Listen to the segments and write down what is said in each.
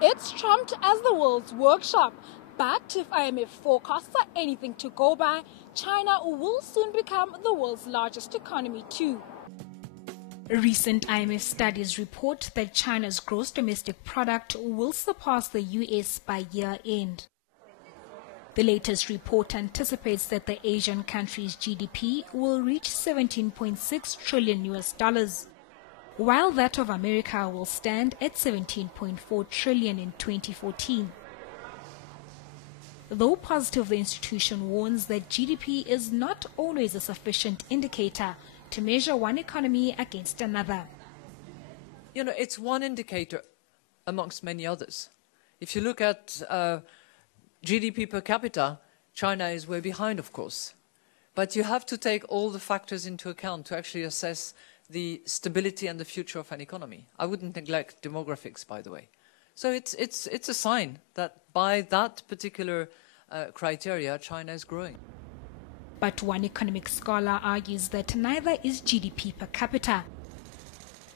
It's trumped as the world's workshop. But if IMF forecasts are anything to go by, China will soon become the world's largest economy too. Recent IMF studies report that China's gross domestic product will surpass the US by year end. The latest report anticipates that the Asian country's GDP will reach $17.6 trillion, while that of America will stand at $17.4 trillion in 2014. Though positive, the institution warns that GDP is not always a sufficient indicator to measure one economy against another. You know, it's one indicator amongst many others. If you look at GDP per capita, China is way behind, of course. But you have to take all the factors into account to actually assess the stability and the future of an economy. I wouldn't neglect demographics, by the way. So it's a sign that by that particular criteria, China is growing. But one economic scholar argues that neither is GDP per capita.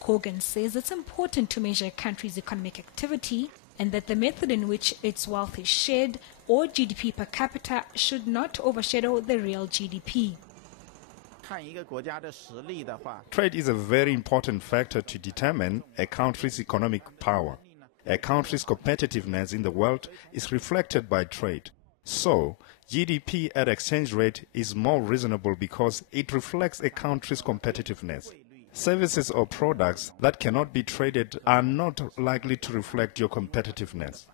Kogan says it's important to measure a country's economic activity and that the method in which its wealth is shared, or GDP per capita, should not overshadow the real GDP. Trade is a very important factor to determine a country's economic power. A country's competitiveness in the world is reflected by trade. So, GDP at exchange rate is more reasonable because it reflects a country's competitiveness. Services or products that cannot be traded are not likely to reflect your competitiveness.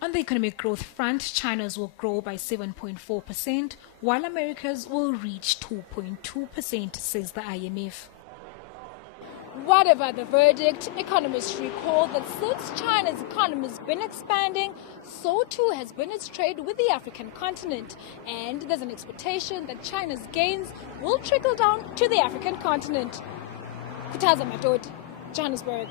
On the economic growth front, China's will grow by 7.4%, while America's will reach 2.2%, says the IMF. Whatever the verdict, economists recall that since China's economy has been expanding, so too has been its trade with the African continent. And there's an expectation that China's gains will trickle down to the African continent. Kutaza Matod, Johannesburg.